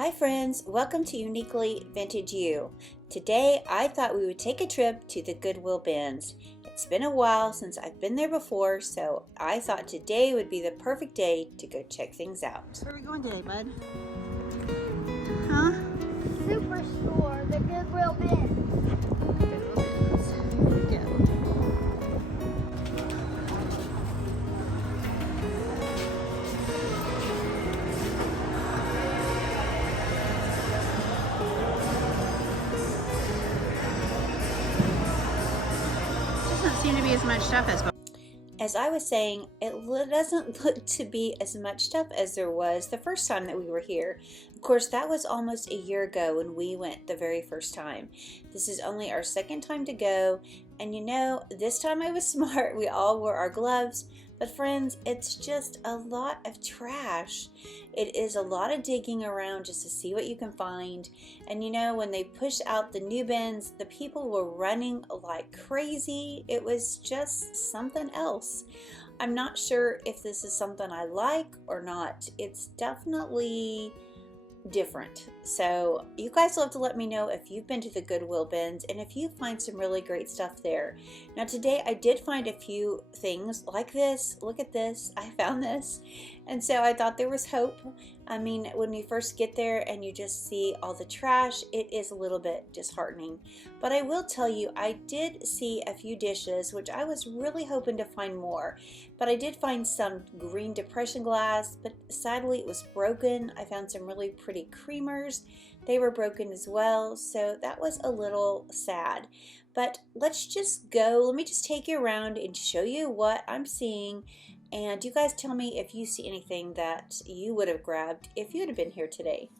Hi friends, welcome to Uniquely Vintage You. Today I thought we would take a trip to the Goodwill bins. It's been a while since I've been there before, so I thought today would be the perfect day to go check things out. Where are we going today, bud? Huh? Superstore, the Goodwill bins. Goodwill bins. Yeah. Doesn't seem to be as much stuff as I was saying, it doesn't look to be as much stuff as there was the first time that we were here. Of course, that was almost a year ago when we went the very first time. This is only our second time to go, and you know, this time I was smart. We all wore our gloves, but friends, it's just a lot of trash. It is a lot of digging around just to see what you can find. And you know, when they pushed out the new bins, the people were running like crazy. It was just something else. I'm not sure if this is something I like or not. It's definitely different. So you guys will have to let me know if you've been to the Goodwill bins and if you find some really great stuff there. Now today I did find a few things like this. Look at this. I found this. And so I thought there was hope. I mean, when you first get there and you just see all the trash, it is a little bit disheartening. But I will tell you, I did see a few dishes, which I was really hoping to find more. But I did find some green depression glass, but sadly it was broken. I found some really pretty creamers. They were broken as well, so that was a little sad. But let's just go. Let me just take you around and show you what I'm seeing. And you guys tell me if you see anything that you would have grabbed if you would have been here today.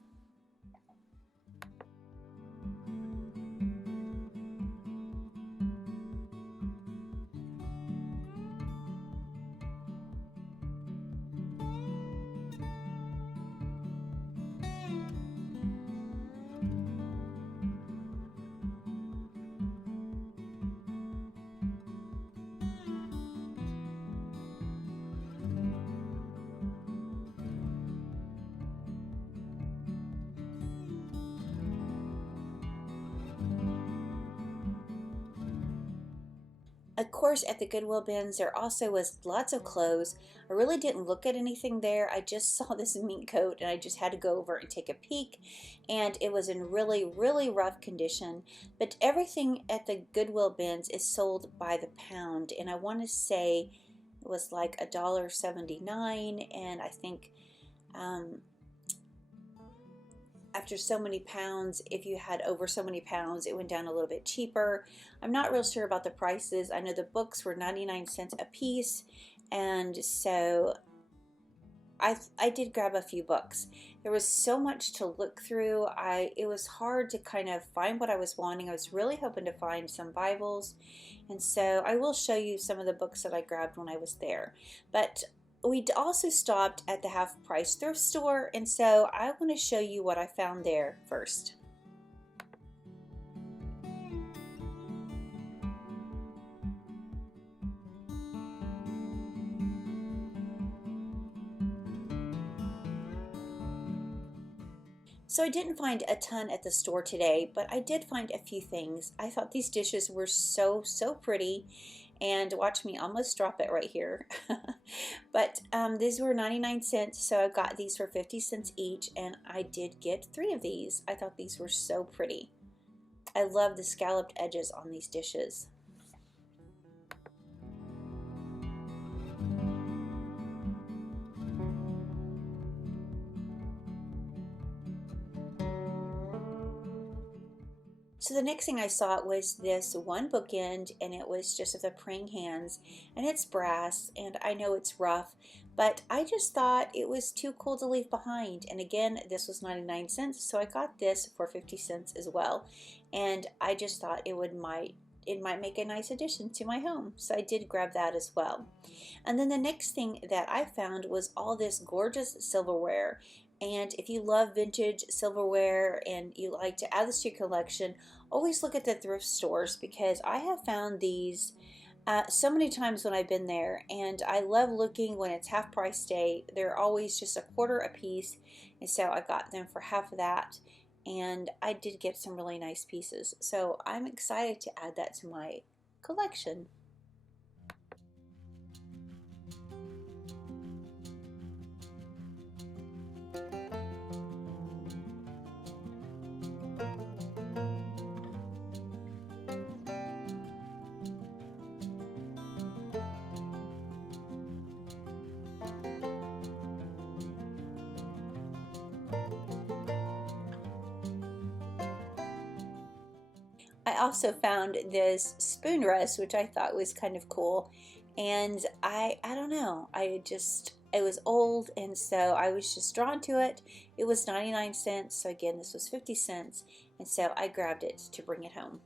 Of course, at the Goodwill bins, there also was lots of clothes. I really didn't look at anything there. I just saw this mink coat and I just had to go over and take a peek. And it was in really, really rough condition. But everything at the Goodwill bins is sold by the pound. And I want to say it was like $1.79. And I think after so many pounds, if you had over so many pounds, it went down a little bit cheaper. I'm not real sure about the prices. I know the books were 99 cents a piece, and so I did grab a few books. There was so much to look through. It was hard to kind of find what I was wanting. I was really hoping to find some Bibles, and so I will show you some of the books that I grabbed when I was there. But we also stopped at the half-price thrift store, and so I want to show you what I found there first. So I didn't find a ton at the store today, but I did find a few things. I thought these dishes were so pretty. And watch me almost drop it right here. But these were 99 cents, so I got these for 50 cents each, and I did get 3 of these. I thought these were so pretty. I love the scalloped edges on these dishes. So the next thing I saw was this one bookend, and it was just of the praying hands, and it's brass, and I know it's rough, but I just thought it was too cool to leave behind. And again, this was 99 cents, so I got this for 50 cents as well, and I just thought it might make a nice addition to my home, so I did grab that as well. And then the next thing that I found was all this gorgeous silverware. And if you love vintage silverware and you like to add this to your collection, always look at the thrift stores, because I have found these So many times when I've been there, and I love looking when it's half price day. They're always just a quarter a piece, and so I got them for half of that, and I did get some really nice pieces. So I'm excited to add that to my collection. I also found this spoon rest, which I thought was kind of cool. And I don't know, it was old, and so I was just drawn to it. It was 99 cents, so again, this was 50 cents, and so I grabbed it to bring it home.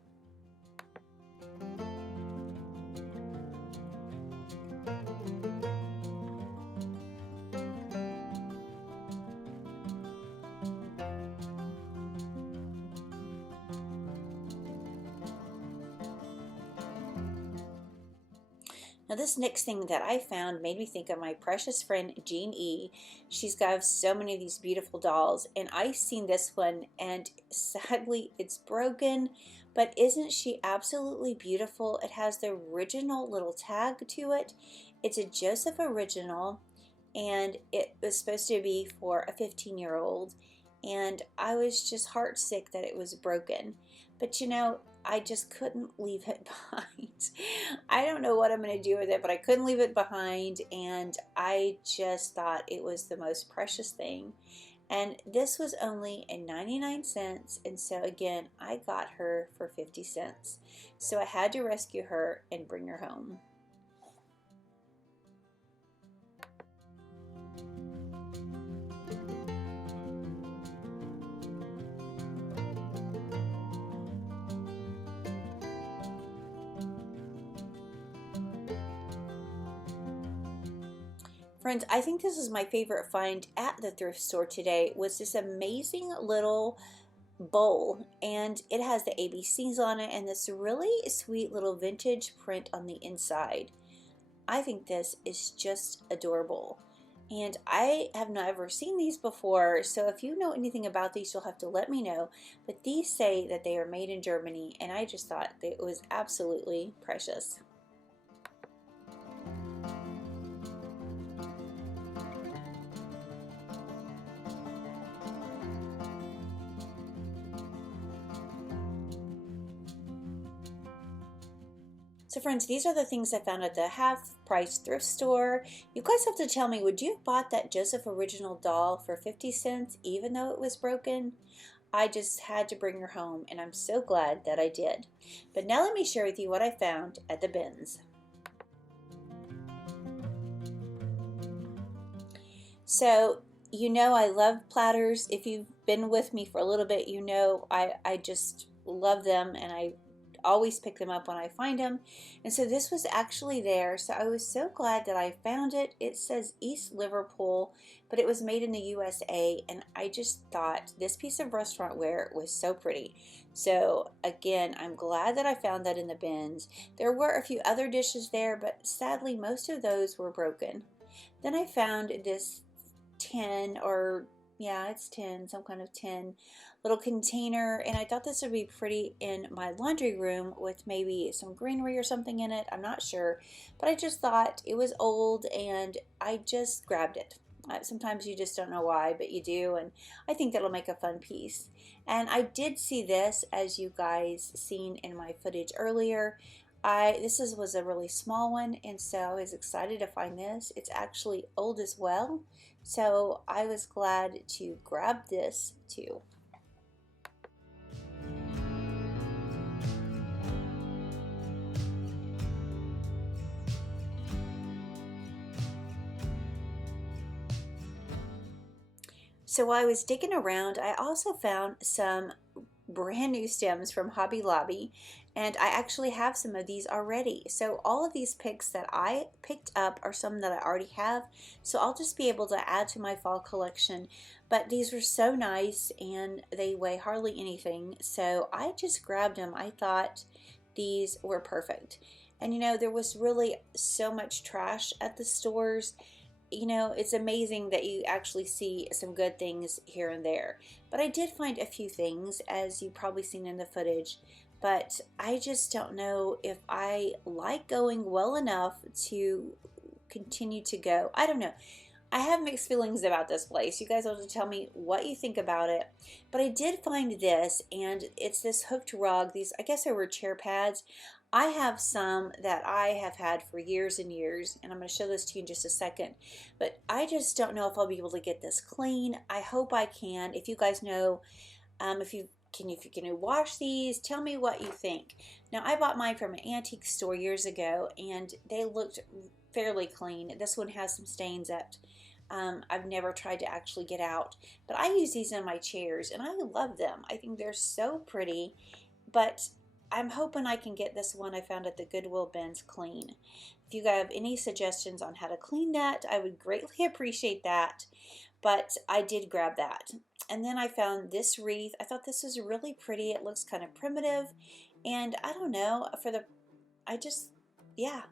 Now this next thing that I found made me think of my precious friend Jean E. She's got so many of these beautiful dolls, and I've seen this one, and sadly it's broken, but isn't she absolutely beautiful? It has the original little tag to it. It's a Joseph original, and it was supposed to be for a 15-year-old, and I was just heartsick that it was broken. But you know, I just couldn't leave it behind. I don't know what I'm going to do with it, but I couldn't leave it behind, and I just thought it was the most precious thing. And this was only a 99 cents, and so again, I got her for 50 cents. So I had to rescue her and bring her home. Friends, I think this is my favorite find at the thrift store today, was this amazing little bowl, and it has the ABCs on it and this really sweet little vintage print on the inside. I think this is just adorable, and I have never seen these before, so if you know anything about these, you'll have to let me know. But these say that they are made in Germany, and I just thought that it was absolutely precious. So friends, these are the things I found at the half-price thrift store. You guys have to tell me, would you have bought that Joseph original doll for 50 cents even though it was broken? I just had to bring her home, and I'm so glad that I did. But now let me share with you what I found at the bins. So, you know I love platters. If you've been with me for a little bit, you know I just love them, and I always pick them up when I find them. And so this was actually there, so I was so glad that I found it. It says East Liverpool, but it was made in the USA, and I just thought this piece of restaurant ware was so pretty. So again, I'm glad that I found that in the bins. There were a few other dishes there, but sadly most of those were broken. Then I found this tin, or yeah, it's tin, some kind of tin little container, and I thought this would be pretty in my laundry room with maybe some greenery or something in it. I'm not sure, but I just thought it was old, and I just grabbed it. Sometimes you just don't know why, but you do, and I think that'll make a fun piece. And I did see this, as you guys seen in my footage earlier. Was a really small one, and so I was excited to find this. It's actually old as well, so I was glad to grab this too. So while I was digging around, I also found some brand new stems from Hobby Lobby, and I actually have some of these already. So all of these picks that I picked up are some that I already have, so I'll just be able to add to my fall collection. But these were so nice, and they weigh hardly anything, so I just grabbed them. I thought these were perfect. And there was really so much trash at the stores. It's amazing that you actually see some good things here and there. But I did find a few things, as you've probably seen in the footage. But I just don't know if I like going well enough to continue to go. I don't know. I have mixed feelings about this place. You guys will have to tell me what you think about it. But I did find this, and it's this hooked rug. These, I guess they were chair pads. I have some that I have had for years and years, and I'm going to show this to you in just a second. But I just don't know if I'll be able to get this clean. I hope I can. If you guys know, if you can wash these, tell me what you think. Now, I bought mine from an antique store years ago, and they looked fairly clean. This one has some stains that I've never tried to actually get out, but I use these in my chairs and I love them. I think they're so pretty, but I'm hoping I can get this one I found at the Goodwill bins clean. If you guys have any suggestions on how to clean that, I would greatly appreciate that. But I did grab that. And then I found this wreath. I thought this was really pretty. It looks kind of primitive, and I don't know, yeah,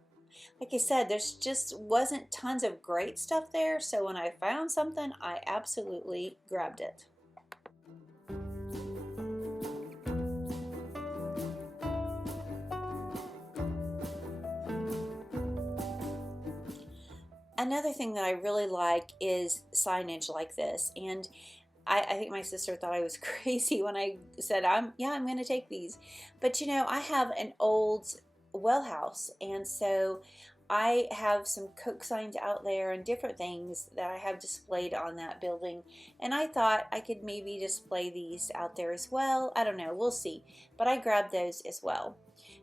like I said, there's just wasn't tons of great stuff there, so when I found something, I absolutely grabbed it. Another thing that I really like is signage like this, and I think my sister thought I was crazy when I said, I'm going to take these. But I have an old well house, and so I have some Coke signs out there and different things that I have displayed on that building, and I thought I could maybe display these out there as well. I don't know, we'll see, but I grabbed those as well.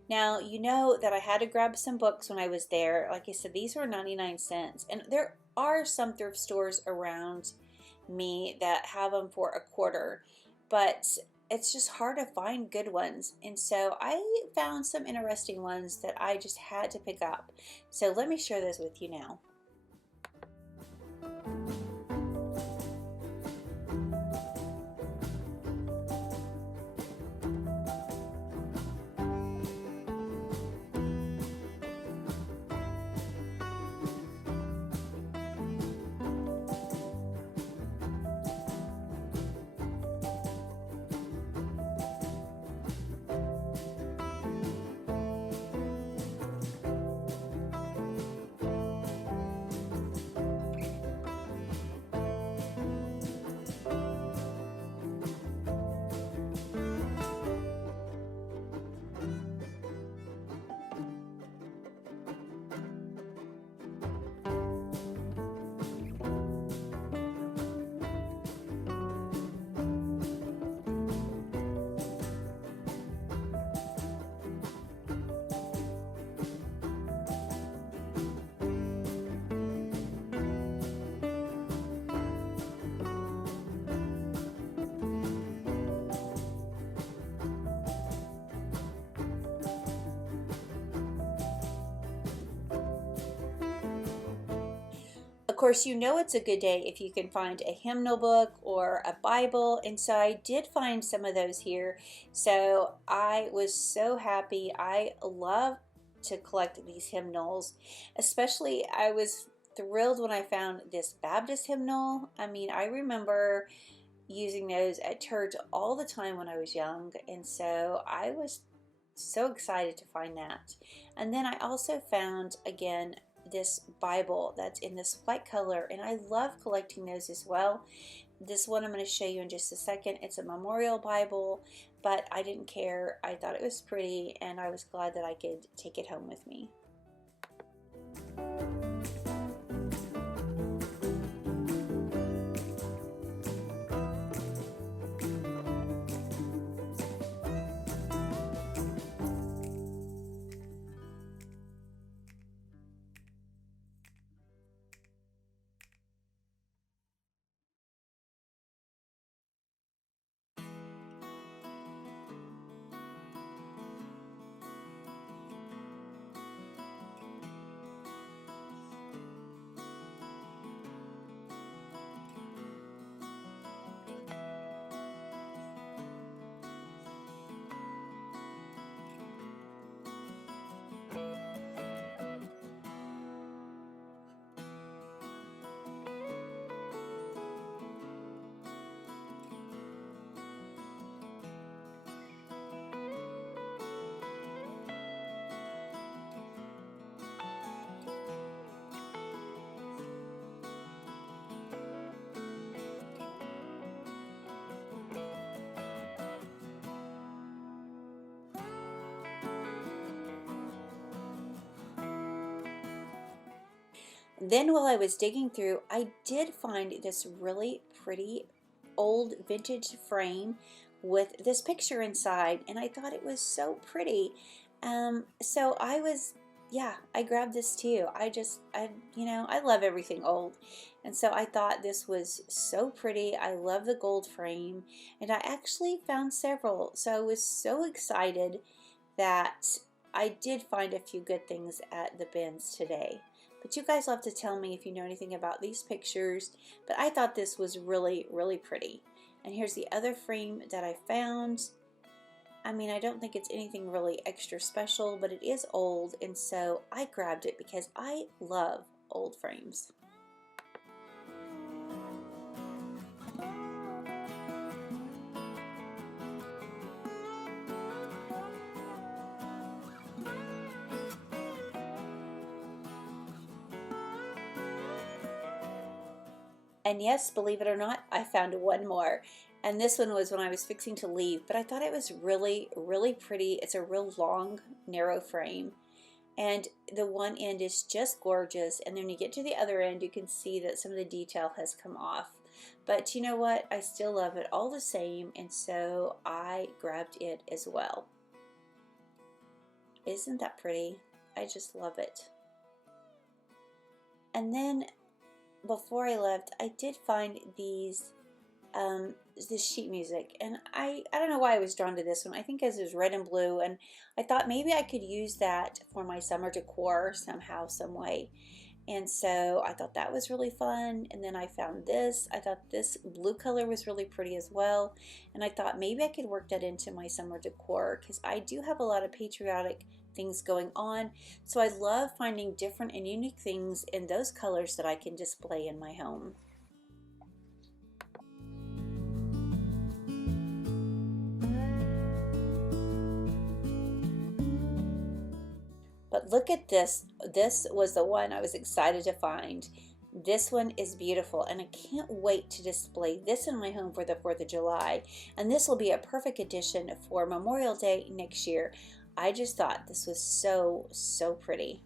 Now, you know that I had to grab some books when I was there. Like I said, these were 99 cents, and there are some thrift stores around me that have them for a quarter, but it's just hard to find good ones, and so I found some interesting ones that I just had to pick up. So let me share those with you now. Of course, it's a good day if you can find a hymnal book or a Bible, and so I did find some of those here. So I was so happy. I love to collect these hymnals, especially I was thrilled when I found this Baptist hymnal. I mean, I remember using those at church all the time when I was young, and so I was so excited to find that. And then I also found, again, this Bible that's in this white color, and I love collecting those as well. This one I'm going to show you in just a second. It's a memorial Bible, but I didn't care. I thought it was pretty, and I was glad that I could take it home with me. Then while I was digging through, I did find this really pretty old vintage frame with this picture inside, and I thought it was so pretty. So I was, yeah, I grabbed this too. I love everything old. And so I thought this was so pretty. I love the gold frame, and I actually found several. So I was so excited that I did find a few good things at the bins today. But you guys will have to tell me if you know anything about these pictures. But I thought this was really, really pretty. And here's the other frame that I found. I mean, I don't think it's anything really extra special, but it is old, and so I grabbed it because I love old frames. And yes, believe it or not, I found one more. And this one was when I was fixing to leave, but I thought it was really, really pretty. It's a real long, narrow frame. And the one end is just gorgeous. And then when you get to the other end, you can see that some of the detail has come off. But you know what? I still love it all the same. And so I grabbed it as well. Isn't that pretty? I just love it. And then before I left, I did find these this sheet music, and I don't know why I was drawn to this one. I think because it was red and blue, and I thought maybe I could use that for my summer decor somehow, some way. And so I thought that was really fun. And then I found this. I thought this blue color was really pretty as well, and I thought maybe I could work that into my summer decor because I do have a lot of patriotic things going on. So I love finding different and unique things in those colors that I can display in my home. But look at this. This was the one I was excited to find. This one is beautiful, and I can't wait to display this in my home for the 4th of July. And this will be a perfect addition for Memorial Day next year. I just thought this was so, so pretty.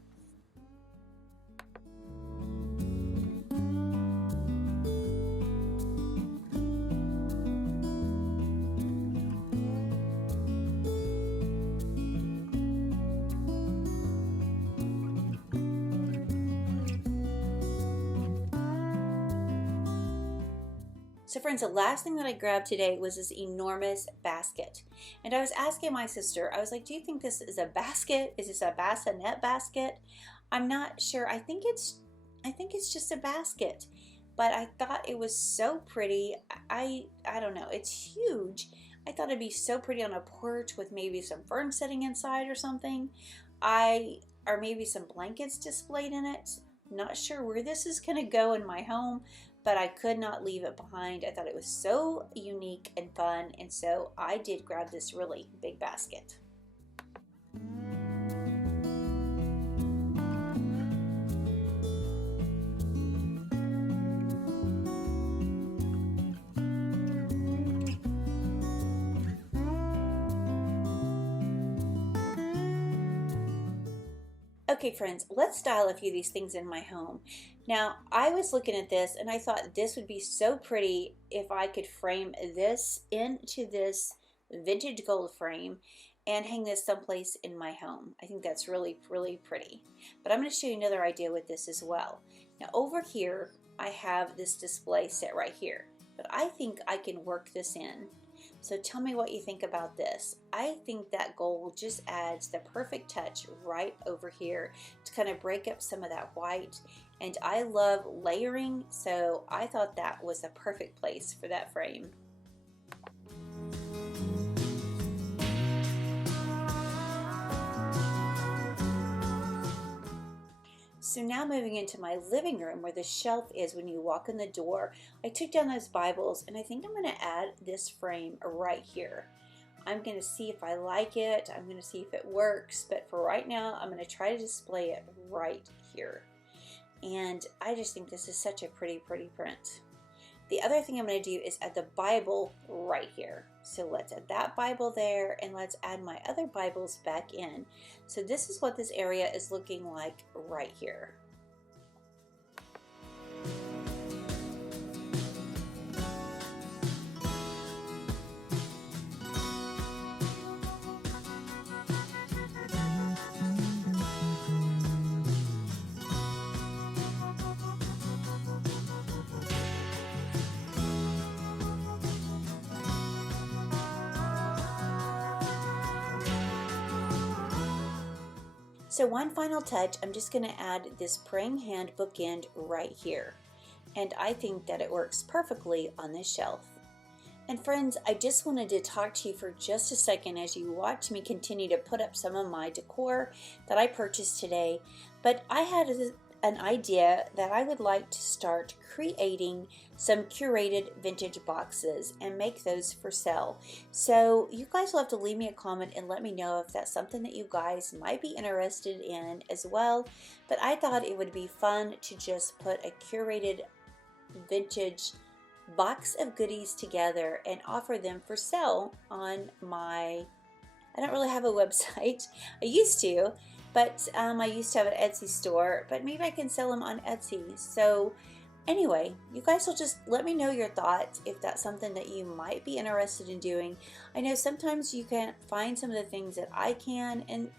So friends, the last thing that I grabbed today was this enormous basket. And I was asking my sister, I was like, do you think this is a basket? Is this a bassinet basket? I'm not sure. I think it's just a basket. But I thought it was so pretty. I don't know, it's huge. I thought it'd be so pretty on a porch with maybe some ferns sitting inside or something. Or maybe some blankets displayed in it. Not sure where this is gonna go in my home, but I could not leave it behind. I thought it was so unique and fun, and so I did grab this really big basket. Okay friends, let's style a few of these things in my home. Now, I was looking at this and I thought this would be so pretty if I could frame this into this vintage gold frame and hang this someplace in my home. I think that's really, really pretty. But I'm going to show you another idea with this as well. Now over here, I have this display set right here, but I think I can work this in. So tell me what you think about this. I think that gold just adds the perfect touch right over here to kind of break up some of that white. And I love layering, so I thought that was the perfect place for that frame. So now moving into my living room where the shelf is when you walk in the door, I took down those Bibles and I think I'm going to add this frame right here. I'm going to see if I like it. I'm going to see if it works. But for right now, I'm going to try to display it right here. And I just think this is such a pretty, pretty print. The other thing I'm going to do is add the Bible right here. So let's add that Bible there, and let's add my other Bibles back in. So this is what this area is looking like right here. So one final touch, I'm just going to add this praying hand bookend right here. And I think that it works perfectly on this shelf. And friends, I just wanted to talk to you for just a second as you watch me continue to put up some of my decor that I purchased today. But I had an idea that I would like to start creating some curated vintage boxes and make those for sale. So you guys will have to leave me a comment and let me know if that's something that you guys might be interested in as well. But I thought it would be fun to just put a curated vintage box of goodies together and offer them for sale on my, I don't really have a website. I used to, but I used to have an Etsy store, but maybe I can sell them on Etsy. So anyway, you guys will just let me know your thoughts if that's something that you might be interested in doing. I know sometimes you can't find some of the things that I can, and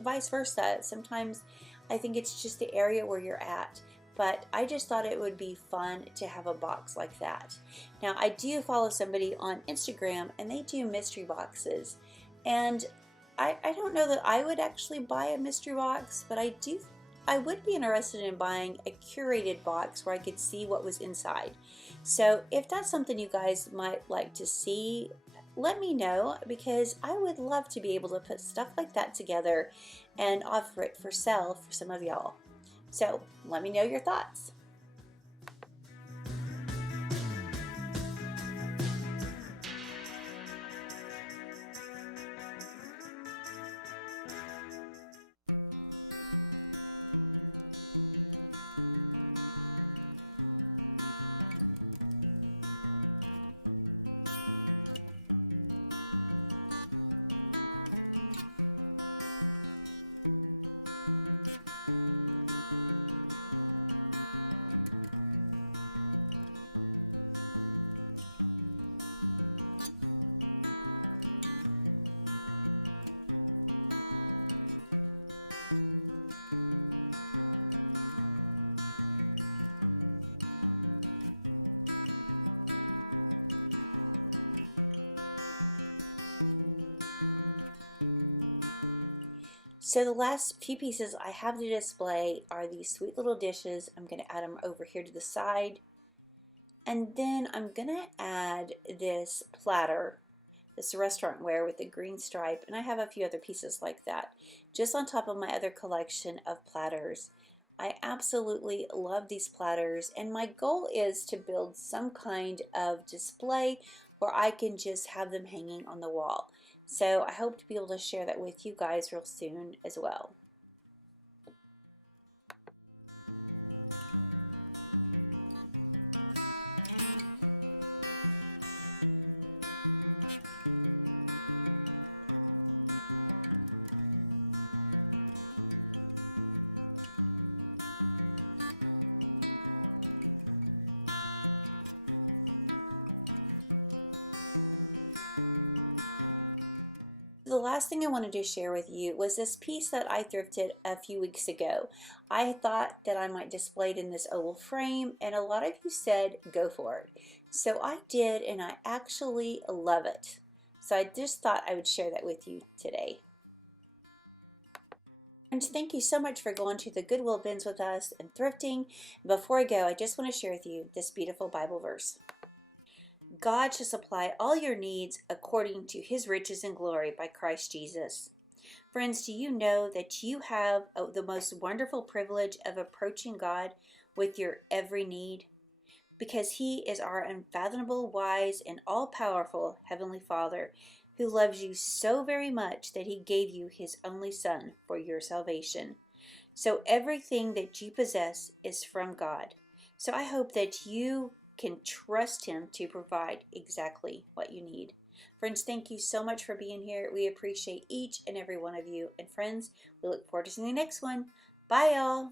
vice versa. Sometimes I think it's just the area where you're at. But I just thought it would be fun to have a box like that. Now, I do follow somebody on Instagram, and they do mystery boxes. And I don't know that I would actually buy a mystery box, but I would be interested in buying a curated box where I could see what was inside. So if that's something you guys might like to see, let me know, because I would love to be able to put stuff like that together and offer it for sale for some of y'all. So let me know your thoughts. So the last few pieces I have to display are these sweet little dishes. I'm going to add them over here to the side. And then I'm going to add this platter, this restaurantware with the green stripe. And I have a few other pieces like that, just on top of my other collection of platters. I absolutely love these platters, and my goal is to build some kind of display where I can just have them hanging on the wall. So I hope to be able to share that with you guys real soon as well. The last thing I wanted to share with you was this piece that I thrifted a few weeks ago. I thought that I might display it in this oval frame, and a lot of you said go for it. So I did, and I actually love it. So I just thought I would share that with you today. And thank you so much for going to the Goodwill bins with us and thrifting. Before I go, I just want to share with you this beautiful Bible verse. God shall supply all your needs according to his riches and glory by Christ Jesus. Friends, do you know that you have the most wonderful privilege of approaching God with your every need? Because he is our unfathomable, wise, and all-powerful Heavenly Father, who loves you so very much that he gave you his only Son for your salvation. So everything that you possess is from God. So I hope that you can trust him to provide exactly what you need. Friends, thank you so much for being here. We appreciate each and every one of you. And friends, we look forward to seeing the next one. Bye, y'all.